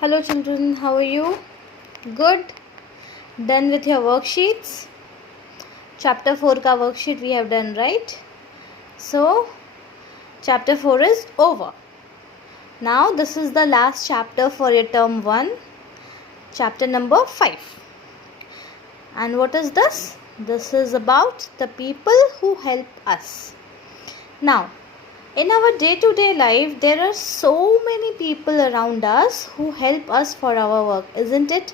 Hello children, how are you? Good? Done with your worksheets? Chapter 4 ka worksheet we have done, right? So, chapter 4 is over. Now, this is the last chapter for your term 1. Chapter number 5. And what is this? This is about the people who help us. Now, in our day-to-day life, there are so many people around us who help us for our work, isn't it?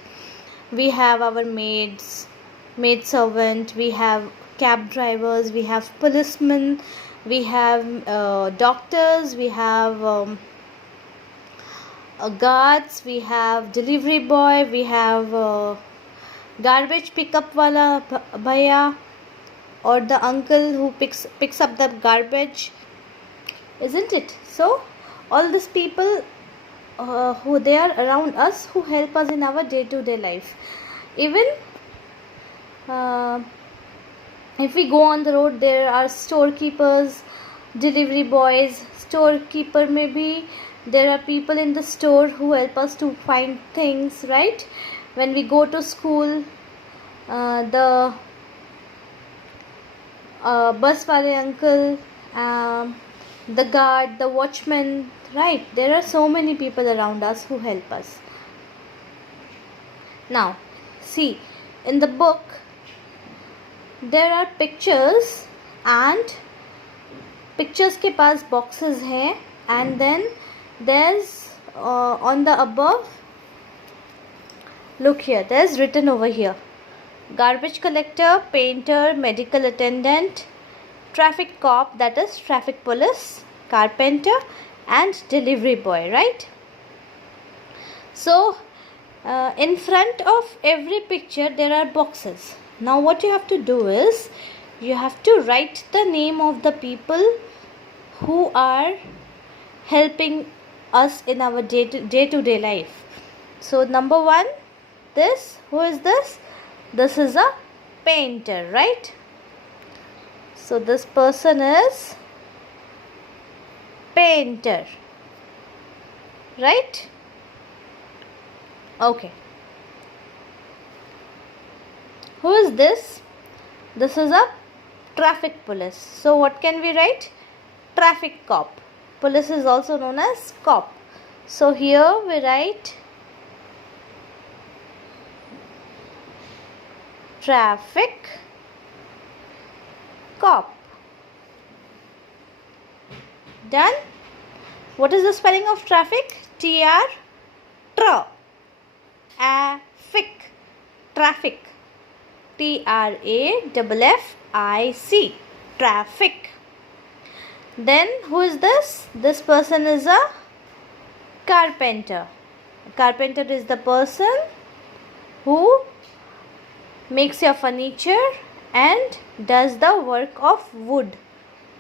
We have our maids, maid servant, we have cab drivers, we have policemen, we have doctors, we have guards, we have delivery boy, we have garbage pickup wala bhaiya, or the uncle who picks up the garbage, isn't it? So all these people who they are around us, who help us in our day-to-day life. Even if we go on the road, there are storekeepers, delivery boys, storekeeper, maybe there are people in the store who help us to find things, right? When we go to school, the bus wale uncle, the guard, the watchman, right? There are so many people around us who help us. Now, see, in the book, there are pictures, and pictures के पास boxes हैं, and then there's on the above, look here, there's written over here, garbage collector, painter, medical attendant, traffic cop, that is traffic police, carpenter, and delivery boy, right? So in front of every picture there are boxes. Now what you have to do is, you have to write the name of the people who are helping us in our day-to-day life. So number 1, this, who is this? This is a painter, right? So this person is painter, right? Okay. Who is this? This is a traffic police. So what can we write? Traffic cop. Police is also known as cop. So here we write traffic cop. Done. What is the spelling of traffic? T-R, traffic, traffic, T-R-A-F-F-I-C, traffic. Then who is this? This person is a carpenter. Carpenter is the person who makes your furniture and does the work of wood,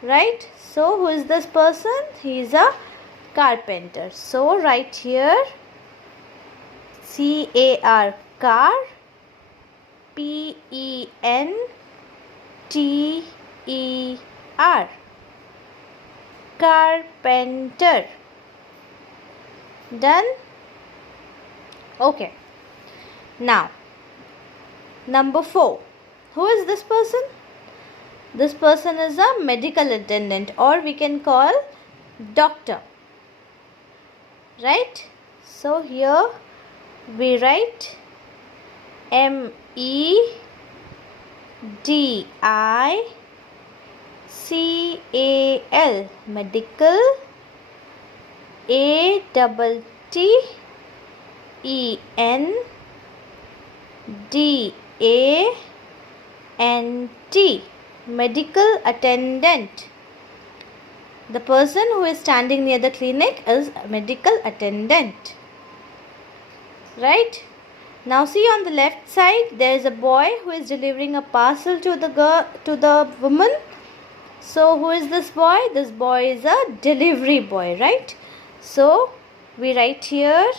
right? So who is this person? He is a carpenter. So write here C-A-R, car, P-E-N-T-E-R, carpenter. Done? Okay. Now number 4. Who is this person? This person is a medical attendant, or we can call doctor, right? So here we write M-E-D-I-C-A-L, medical, A-T-T-E-N-D-A-N-T, medical attendant. The person who is standing near the clinic is a medical attendant, right? Now see, on the left side there is a boy who is delivering a parcel to the woman. So who is this boy? This boy is a delivery boy, right? So we write here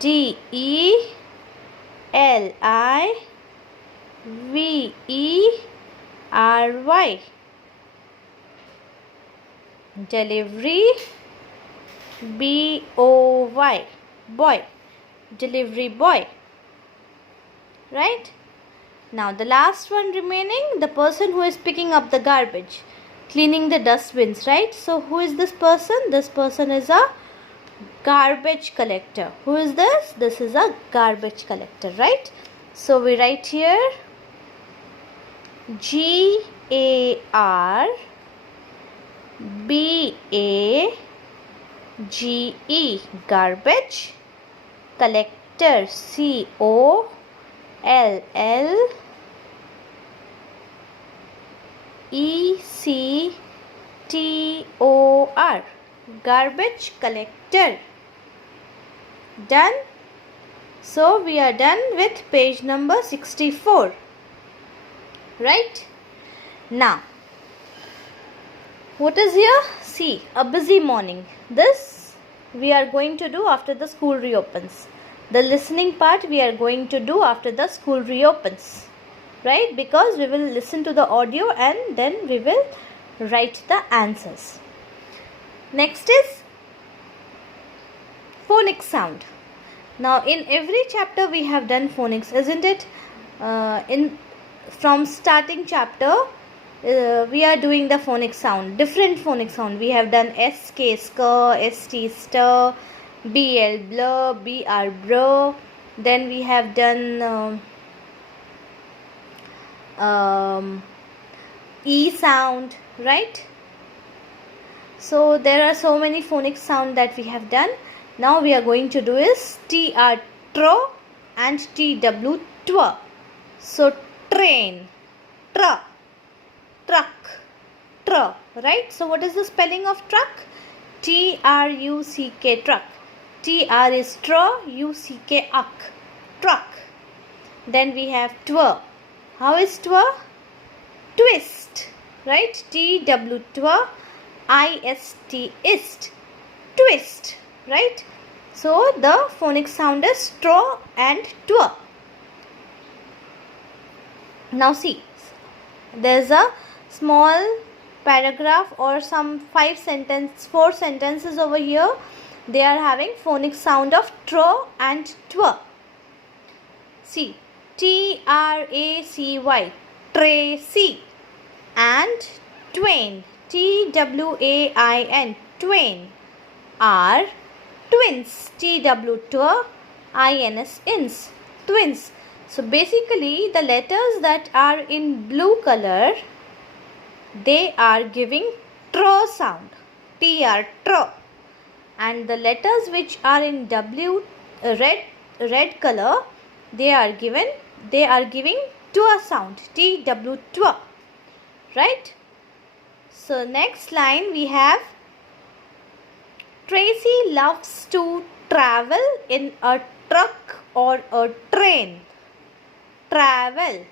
D-E-L-I-V-E-R-Y, delivery, B-O-Y. boy, delivery boy, right? Now the last one remaining, the person who is picking up the garbage, cleaning the dustbins, right? So who is this person? This person is a garbage collector. Who is this? This is a garbage collector, right? So we write here GARBAGE, garbage, collector, COLLECTOR, garbage collector. Done? So we are done with page number 64. Right? Now, what is here? See, a busy morning. This we are going to do after the school reopens. The listening part we are going to do after the school reopens. Right? Because we will listen to the audio and then we will write the answers. Next is phonics sound. Now in every chapter we have done phonics, isn't it? From starting chapter we are doing the phonics sound, different phonics sound. We have done SK, skr, ST, stir, BL, blur, BR, bro. Then we have done E sound, right? So there are so many phonics sound that we have done. Now we are going to do is TR, tro, and TW, twa. So train, tra, truck, tra, right? So what is the spelling of truck? TRUCK, truck. TR is tra, UCK, uck, truck. Then we have twa. How is twa? Twist, right? TW, twa, IST, ist, twist, right? So the phonic sound is tro and twa. Now see, there's a small paragraph or some 4 sentences over here. They are having phonic sound of tro and twa. See, TRACY, Tracy, and twain, TWAIN, twain, are twins, TW, twa, INS, ins, twins. So basically the letters that are in blue color, they are giving tro sound, TR, tro, and the letters which are in red color, they are giving twa sound, TW, twa, right? So next line we have Tracy loves to travel in a truck or a train. Travel,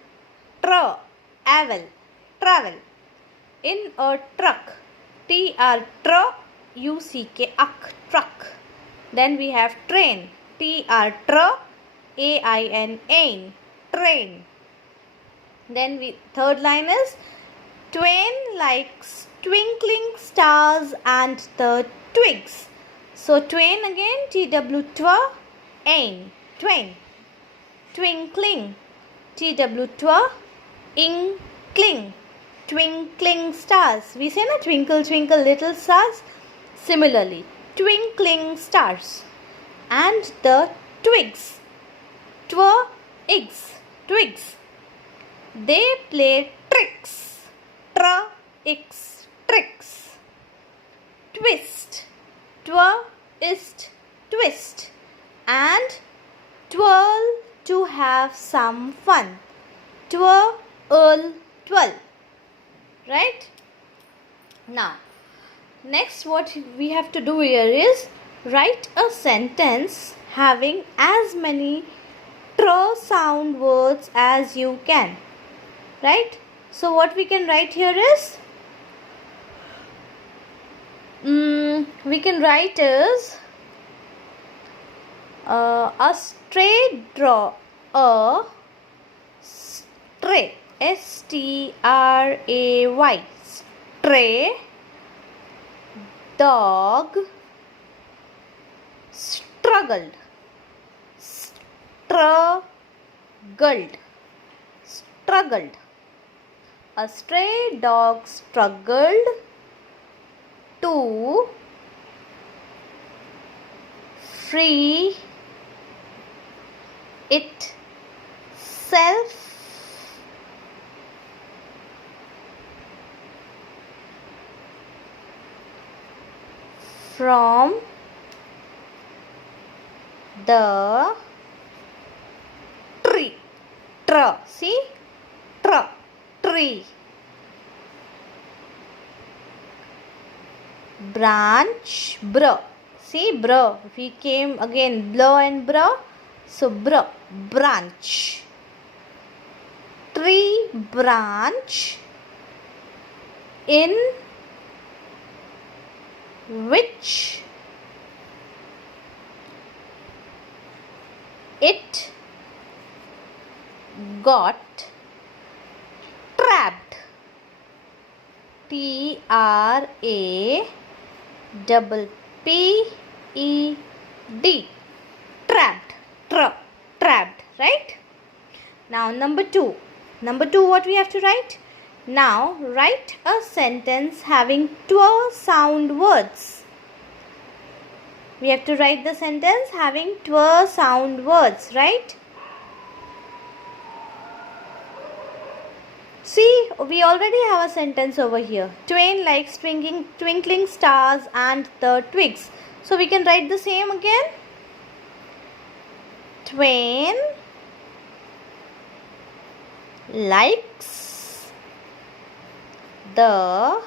travel, in a truck, TR, tra, UCK, uck, truck. Then we have train, TR, tra, AIN, ain, train. Then third line is twain likes twinkling stars and the twigs. So twain again, TW, twa, ain, twain, twinkling, TW, twa, inkling, twinkling stars. We say na, twinkle twinkle little stars. Similarly, twinkling stars. And the twigs, twa, igs, twigs. They play tricks, tra, ix, tricks. Twist, twa, ist, twist. And twirl, to have some fun, twirl, twirl, right? Now next what we have to do here is write a sentence having as many tro sound words as you can, right? So what we can write here is we can write is a stray draw, a stray, STRAY, stray dog struggled, struggled. Struggled. A stray dog struggled to free itself from the tree. See? Tree. Branch. See, we came again, bl and br. So, branch. Tree branch in which it got trapped. Trapped. Trapped, right? Now number 2. What we have to write? Now write a sentence having 12 sound words. We have to write the sentence having 12 sound words, right? See, we already have a sentence over here. Twain likes twinkling stars and the twigs. So we can write the same again. Twain likes the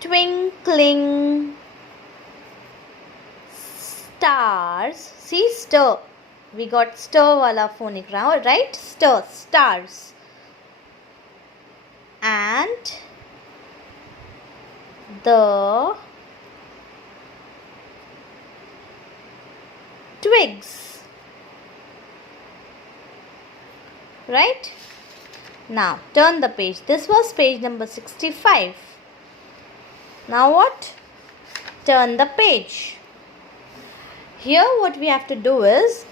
twinkling stars. See, stir. We got stir wala phonic round, right? Stir, stars. And the twigs. Right? Now turn the page. This was page number 65. Now what? Turn the page. Here what we have to do is,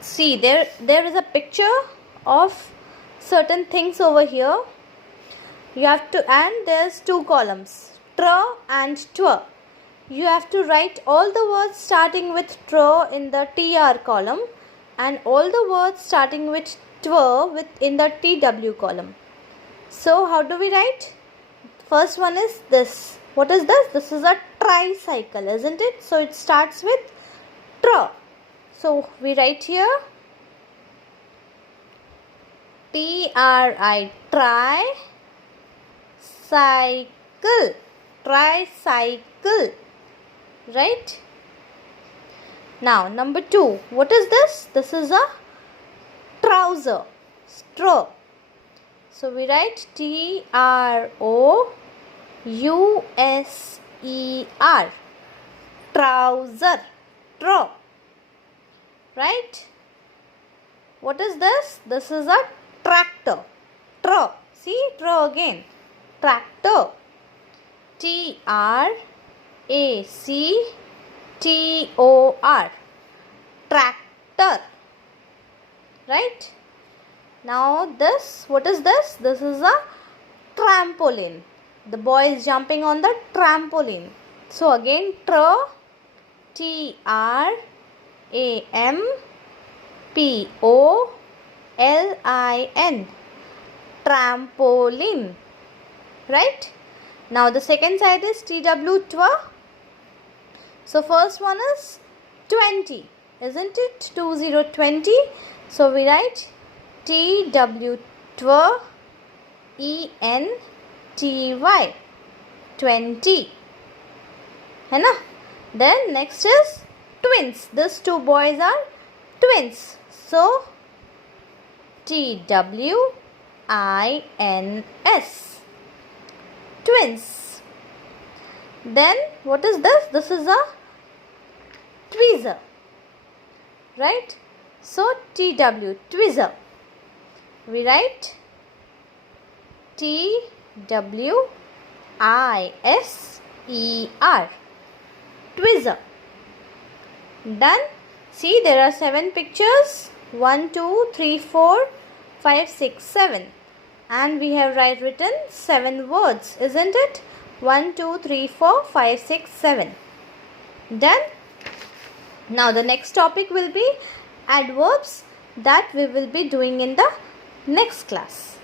see, there is a picture of certain things over here. You have to, and there's 2 columns, tr and tw. You have to write all the words starting with tr in the tr column and all the words starting with tw in the tw column. So how do we write? First one is this. What is this? This is a tricycle, isn't it? So it starts with tr. So we write here tri, tricycle, right? Now number 2, what is this? This is a trouser, straw. So we write trouser, trouser, straw, right? What is this? This is a tractor, see, again, tractor, tractor, tractor, right? Now this, what is this? This is a trampoline. The boy is jumping on the trampoline. So again, trampolin, trampoline, right? Now the second side is tw. So first one is 20, isn't it? 2020. So we write tw enty, 20, है ना? Then next is twins. These 2 boys are twins. So twins, twins. Then what is this? This is a tweezer, right? So tweezer. We write twiser, tweezer, Done. See, there are 7 pictures. 1, 2, 3, 4, 5, 6, 7. And we have written 7 words, isn't it? 1, 2, 3, 4, 5, 6, 7. Done. Now the next topic will be adverbs that we will be doing in the next class.